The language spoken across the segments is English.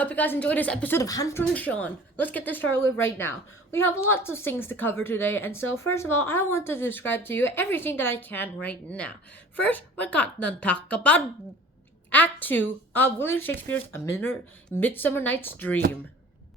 hope you guys enjoyed this episode of Hunter and Sean. Let's get this started with right now. We have lots of things to cover today, and so first of all, I want to describe to you everything that I can right now. First, we're going to talk about Act 2 of William Shakespeare's A Midsummer Night's Dream.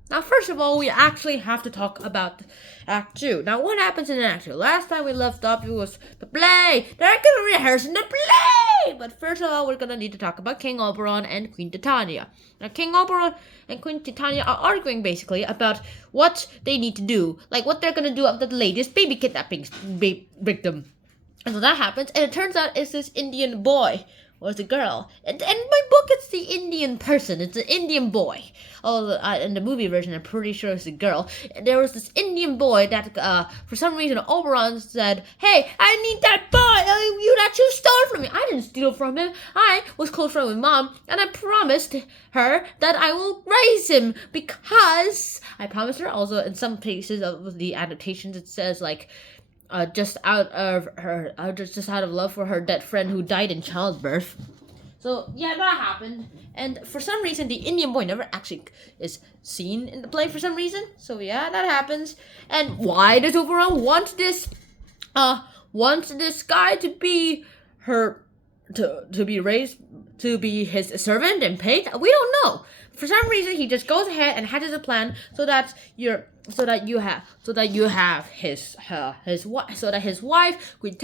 Now, first of all, we actually have to talk about Act 2. Now, what happens in Act 2? Last time we left off, it was the play. They're gonna rehearse in the play! But first of all, we're gonna need to talk about King Oberon and Queen Titania. Now, King Oberon and Queen Titania are arguing, basically, about what they need to do. Like, what they're gonna do of the latest baby kidnapping victim. And so that happens, and it turns out it's this Indian boy. Or it's a girl. And in my book, it's the Indian person. It's an Indian boy. Oh, in the movie version, I'm pretty sure it's a girl. And there was this Indian boy that, for some reason, Oberon said, "Hey, I need that boy that you stole from me." I didn't steal from him. I was close friend with Mom, and I promised her that I will raise him because I promised her. Also, in some cases of the adaptations, it says like, just out of love for her dead friend who died in childbirth. So yeah, that happened, and for some reason the Indian boy never actually is seen in the play for some reason. So yeah, that happens. And why does Oberon want this guy to be to be his servant and paid? We don't know. For some reason, he just goes ahead and hatches a plan so that his wife, Queen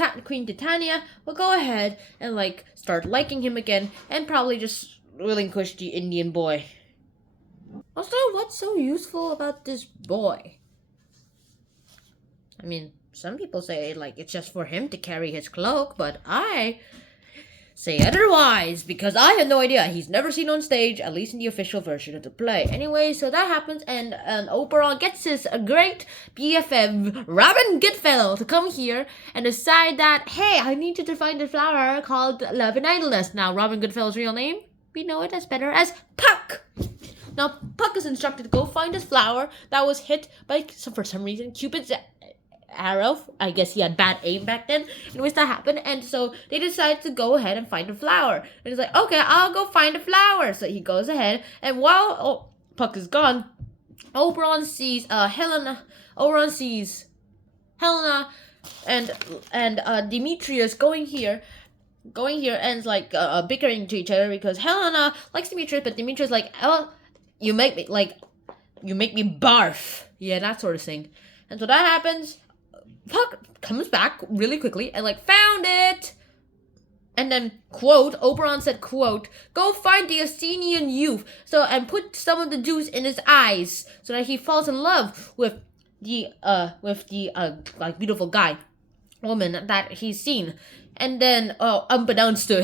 Titania, will go ahead and like start liking him again and probably just relinquish the Indian boy. Also, what's so useful about this boy? I mean, some people say like it's just for him to carry his cloak, but I say otherwise, because I have no idea. He's never seen on stage, at least in the official version of the play. Anyway, so that happens, and Oberon gets his great BFF, Robin Goodfellow, to come here and decide that, hey, I need you to find a flower called Love and Idleness. Now, Robin Goodfellow's real name, we know it as better as Puck. Now, Puck is instructed to go find this flower that was hit by, for some reason, Cupid's arrow. I guess he had bad aim back then. Anyways, that happened, and so they decided to go ahead and find a flower. And he's like, okay, I'll go find a flower. So he goes ahead, and while Puck is gone, Oberon sees Helena and Demetrius going here and like bickering to each other because Helena likes Demetrius, but Demetrius like, oh, you make me barf. Yeah, that sort of thing. And so that happens. Puck comes back really quickly and like, found it. And then, quote, Oberon said, quote, go find the Athenian youth and put some of the juice in his eyes so that he falls in love with the like beautiful woman that he's seen. And then, unbeknownst to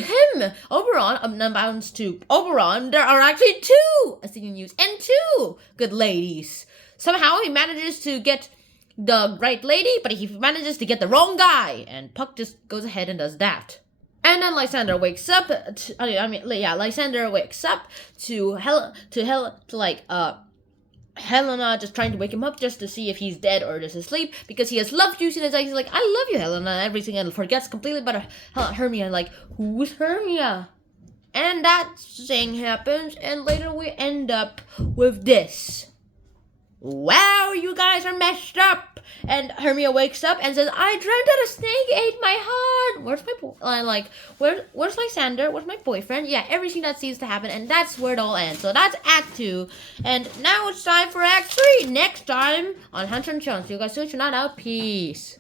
Oberon, there are actually 2 Athenian youths and 2 good ladies. Somehow he manages to get the right lady, but he manages to get the wrong guy, and Puck just goes ahead and does that. And then Lysander wakes up. Lysander wakes up to Helena just trying to wake him up just to see if he's dead or just asleep because he has love juice in his eyes. He's like, I love you, Helena, and everything, and forgets completely about Hermia. Like, who's Hermia? And that thing happens, and later we end up with this. Wow, you guys are messed up. And Hermia wakes up and says, I dreamt that a snake ate my heart. Where's Lysander? Where's my boyfriend? Yeah, everything that seems to happen, and that's where it all ends. So that's Act 2. And now it's time for Act 3. Next time on Hunter and Sean. See you guys soon. Out. Peace.